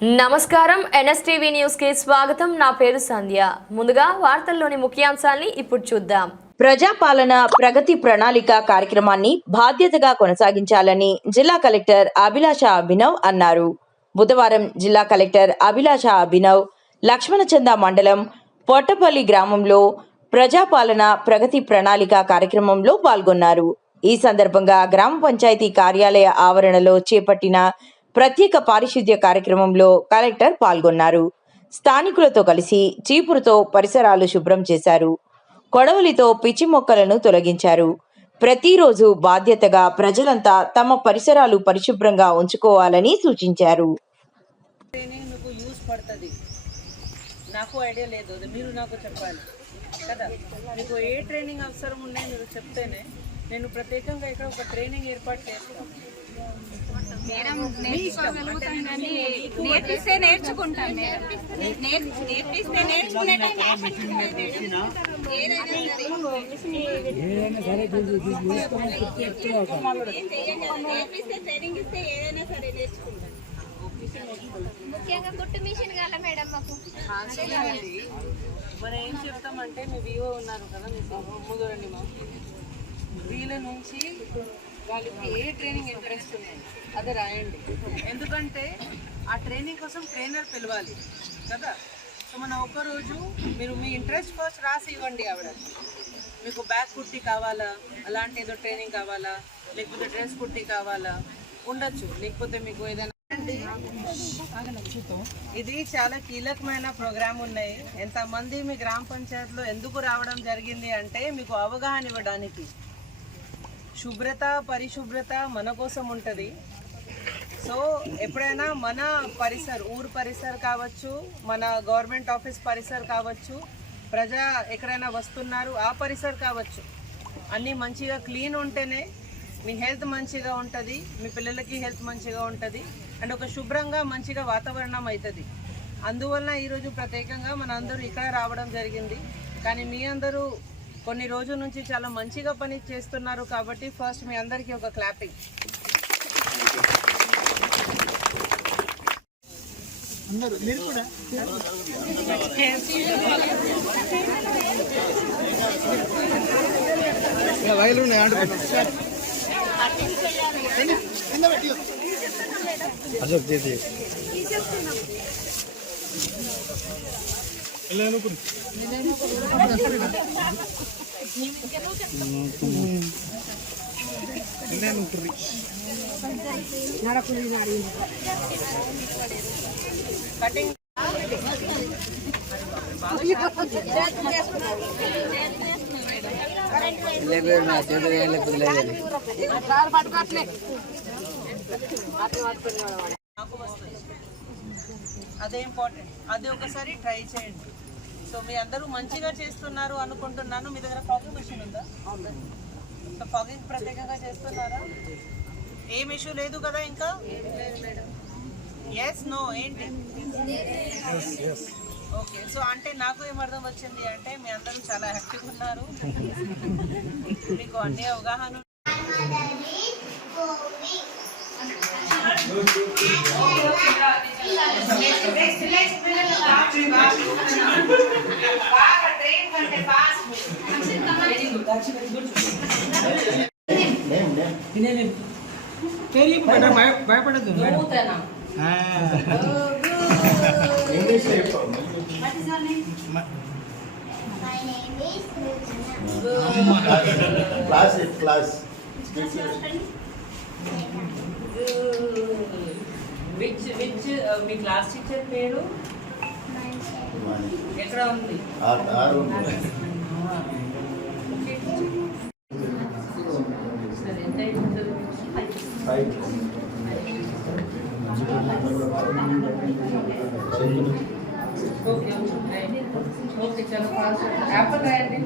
నమస్కారం NSTV news కి స్వాగతం. నా పేరు సంధ్య. ముందుగా వార్తల్లోని ముఖ్యాంశాల్ని ఇప్పుడు చూద్దాం. ప్రజాపాలన ప్రగతి ప్రణాళిక కార్యక్రమాన్ని బాధ్యతగా కొనసాగించాలని జిల్లా కలెక్టర్ అభిలాష అభినవ్ అన్నారు. బుధవారం జిల్లా కలెక్టర్ అభిలాష అభినవ్ లక్ష్మణచంద మండలం పొట్టపల్లి గ్రామంలో ప్రజాపాలన ప్రగతి ప్రణాళిక కార్యక్రమంలో పాల్గొన్నారు. ఈ సందర్భంగా గ్రామ పంచాయతీ కార్యాలయ ఆవరణలో చేపట్టిన ప్రత్యేక పారిశుద్ధ్య కార్యక్రమంలో కలెక్టర్ పాల్గొన్నారు. స్థానికులతో కలిసి చీపురుతో పరిసరాలు శుభ్రం చేశారు. కొడవలితో పిచ్చి మొక్కలను తొలగించారు. ప్రతిరోజు బాధ్యతగా ప్రజలంతా తమ పరిసరాలు పరిశుభ్రంగా ఉంచుకోవాలని సూచించారు. నాకు ఐడియా లేదు, మీరు నాకు చెప్పాలి కదా. మీకు ఏ ట్రైనింగ్ అవసరం ఉన్నాయి మీరు చెప్తేనే నేను ప్రత్యేకంగా ఇక్కడ ఒక ట్రైనింగ్ ఏర్పాటు చేస్తాను. నేర్పిస్తే నేర్చుకుంటాం మేడం, నేర్పిస్తే నేర్చుకునే నేర్పిస్తే ట్రైనింగ్ ఇస్తే ఏదైనా సరే నేర్చుకుంటాం. ముఖ్యంగా కుట్టు మిషన్ కాల మేడం మాకు మనం ఏం చెప్తామంటే మీ వివో ఉన్నారు కదా, మీకు ముందు రండి. మా వీళ్ళ నుంచి వాళ్ళకి ఏ ట్రైనింగ్ ఇంట్రెస్ట్ ఉన్నాయి అది రాయండి. ఎందుకంటే ఆ ట్రైనింగ్ కోసం ట్రైనర్ పిలవాలి కదా. సో మనం ఒకరోజు మీరు మీ ఇంట్రెస్ట్ ఫస్ట్ రాసి ఇవ్వండి. ఆవిడ మీకు బ్యాగ్ కుట్టి కావాలా, అలాంటి ఏదో ట్రైనింగ్ కావాలా, లేకపోతే డ్రెస్ కుట్టి కావాలా ఉండొచ్చు, లేకపోతే మీకు ఏదైనా. ఇది చాలా కీలకమైన ప్రోగ్రామ్ ఉన్నాయి. ఎంతమంది మీ గ్రామ పంచాయతీలో ఎందుకు రావడం జరిగింది అంటే మీకు అవగాహన ఇవ్వడానికి. శుభ్రత పరిశుభ్రత మన కోసం ఉంటుంది. సో ఎప్పుడైనా మన ఊరు పరిసర్ కావచ్చు, మన గవర్నమెంట్ ఆఫీస్ పరిసర్ కావచ్చు, ప్రజా ఎక్కడైనా వస్తున్నారు ఆ పరిసర్ కావచ్చు, అన్నీ మంచిగా క్లీన్ ఉంటేనే మీ హెల్త్ మంచిగా ఉంటుంది, మీ పిల్లలకి హెల్త్ మంచిగా ఉంటుంది, అండ్ ఒక శుభ్రంగా మంచిగా వాతావరణం అవుతుంది. అందువలన ఈరోజు ప్రత్యేకంగా మన అందరూ ఇక్కడ రావడం జరిగింది. కానీ మీ అందరూ కొన్ని రోజుల నుంచి చాలా మంచిగా పని చేస్తున్నారు కాబట్టి ఫస్ట్ మీ అందరికీ ఒక క్లాపింగ్. కటింగ్ అదే ఇంపార్టెంట్. అది ఒకసారి ట్రై చేయండి. సో మీ అందరూ మంచిగా చేస్తున్నారు అనుకుంటున్నాను. మీ దగ్గర ఫాగింగ్ మెషిన్ ఉందా? సో ఫాగింగ్ ప్రత్యేకంగా చేస్తున్నారా? ఏం ఇష్యూ లేదు కదా ఇంకా? ఎస్ నో ఏంటి? ఓకే. సో అంటే నాకు ఏమర్థం వచ్చింది అంటే మీ అందరూ చాలా యాక్టివ్గా ఉన్నారు, మీకు అన్ని అవగాహన. భయపడద్దు మీ క్లాస్ టీచర్ పేరు ఎక్కడ ఉంది? ఓకే చలో యాపిల్ రాయండి.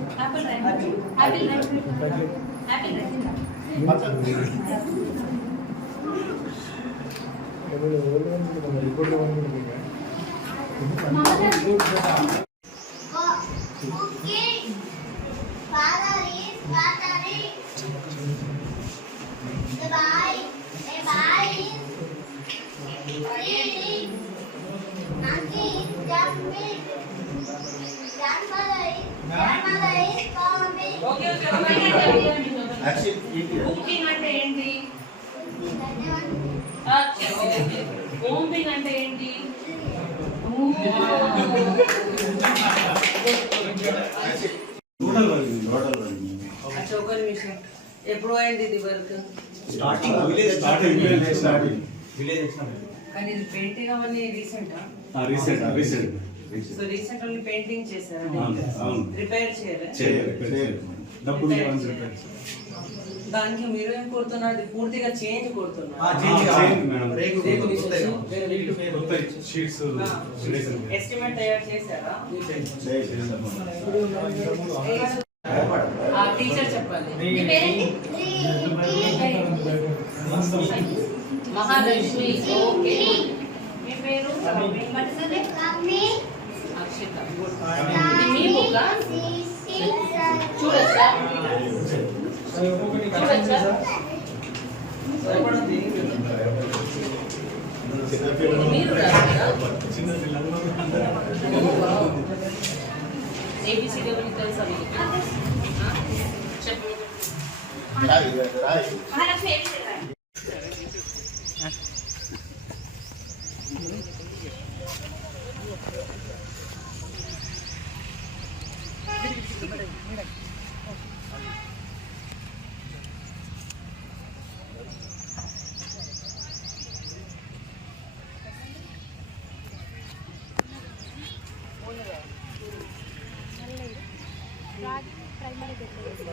కుకింగ్ అంటే ఏంటి? ఓంపింగ్ అంటే ఏంటి? అచ్చా, ఒక నిమిషం. ఎప్పుడు అయింది ఇది వర్క్? కానీ ఇది పెయింటింగ్ అవన్నీ రీసెంటా? సో రీసెంట్ ఓన్లీ పెయింటింగ్ చేశారా? రిపేర్ చేయలేదు. దానికి మీరు ఏం కోరుతున్నారు? పూర్తిగా చేంజ్ కోరుతున్నారు. ఎస్టిమేట్ తయారు చేశారా? టీచర్ చెప్పాలి. మహాలక్ష్మి. ఓకే. మీ పేరు? అక్షిత. ఇది మీ బుక్? చూడొచ్చా? చూడొచ్చా? మీరు రాస్తారా? ఏబిసిడి గురించి తెలుసా మీకు? చెప్పు. మహాలక్ష్మి